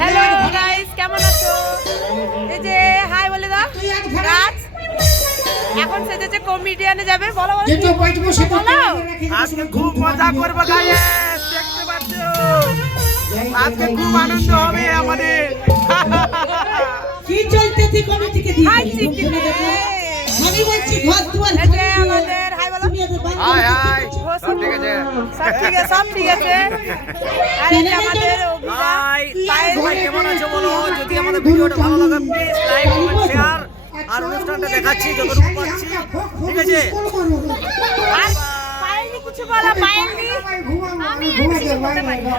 Hello guys, কেমন আছো? এই যে হাই বলে দাও রাজ। এখন সেজেছে কমেডিয়ানে যাবে, বলো বলো। আজকে খুব মজা করবো গাইস, দেখতে পাচ্ছ আজকে খুব আনন্দ হবে আমাদের। কি চলতেছে কমিটিকে দিয়ে হাই চিকেন, আমি বলছি ঘর দুয়ার এই যে আমাদের হাই বলো। হাই হাই, সব ঠিক আছে, সব ঠিক আছে, সব ঠিক আছে। আর এই যে আমাদের হাই সবাই কেমন আছো বলো। যদি আমাদের ভিডিওটা ভালো লাগে প্লিজ লাইক কমেন্ট শেয়ার, আর অনুষ্ঠানটা দেখাচ্ছি যতটুকু পাচ্ছি, ঠিক আছে? আর পায়েলনি কিছু বলা, পায়েলনি আমি কিছু বলতে পারি না।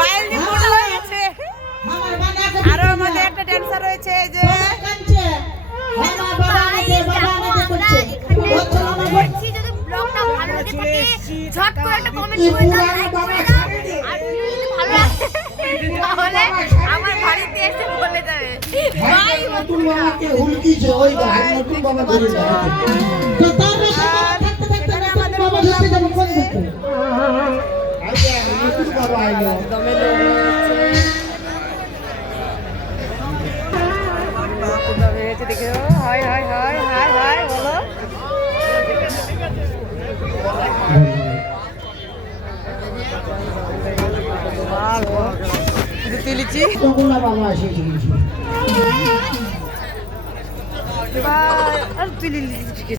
পায়েলনি মোটা হয়ে গেছে। আরো আমাদের একটা ড্যান্সার রয়েছে, এই যে ঝট করে একটা কমেন্ট করে দাও, লাইক করে দাও, আর ভিডিও যদি ভালো লাগে তাহলে আমার বাড়িতে এসে বলে যাবে ভাই নতুন বাবাকে হুলকিছে ওই ভাই নতুন বাবা ধরে যাচ্ছে তো তার থাকতে থাকতে আমাদের বাবা ধরতে যাবে কোন দিকে আইয়া নতুন বাবা আইলো দমে লোক হয়েছে। দেখো high high high high high বলো। তুলিছি বাবা আসে আর তুলি